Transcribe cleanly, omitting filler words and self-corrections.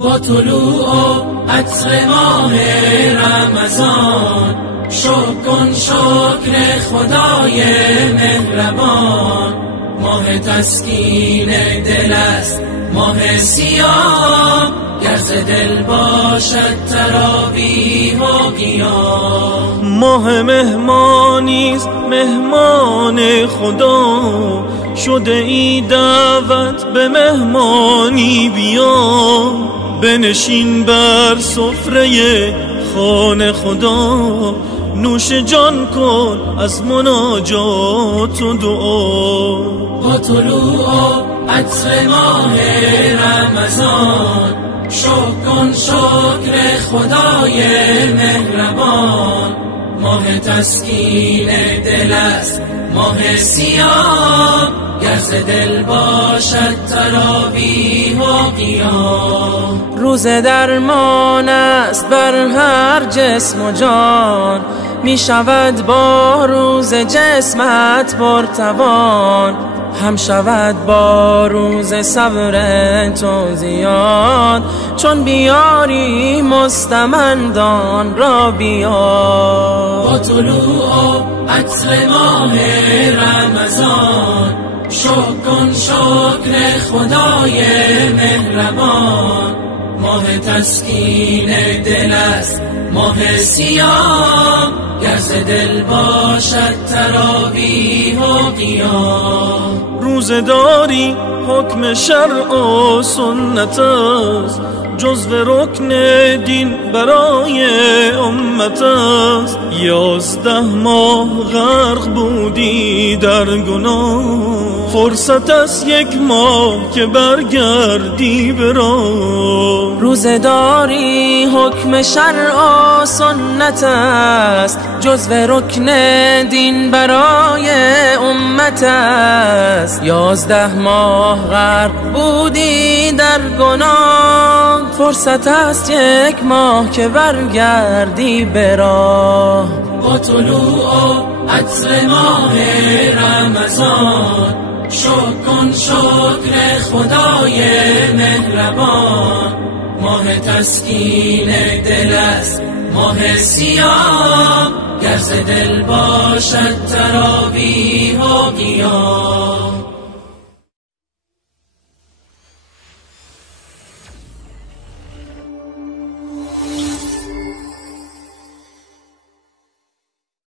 با طلوع عطر ماه رمضان شکر کن شکر خدای مهربان. ماه تسکین دل است ماه سیاه، گر ز دل باشد تراویح و قیام. ماه مهمانیست مهمان خدا، شده ای دعوت به مهمانی بیا. بنشین بر سفره خانه خدا، نوش جان کن از مناجات و دعا. با طلوع عطر ماه رمضان شکر کن شکر خدای مهربان. ماه تسکین دل است ماه سیاه، گر ز دل باشد تراویح و قیام. روز درمان است بر هر جسم و جان، می شود با روز جسمت پرتوان. هم شود با روز صبر تو زیاد، چون بیاری مستمندان را بیا. با طلوع عطر ماه رمضان شکر کن شکر خدای مهربان. ماه تسکین دل است ماه سیاه، گر ز دل باشد تراویح و قیام. روزه داری حکم شرع و سنت است، جزو رکن دین برای امت است. 11 ماه غرق بودی در گناه، فرصت است 1 ماه که برگردی به راه. روزه داری حکم شرع و سنت است، جزو رکن دین برای امت است. 11 ماه غرق بودی در گناه، فرصت است 1 ماه که برگردی به راه. با طلوع عطر ماه رمضان شکر کن شکر خدای مهربان. ماه تسکین دل است ماه سیاه، گر ز دل باشد تراویح و قیام.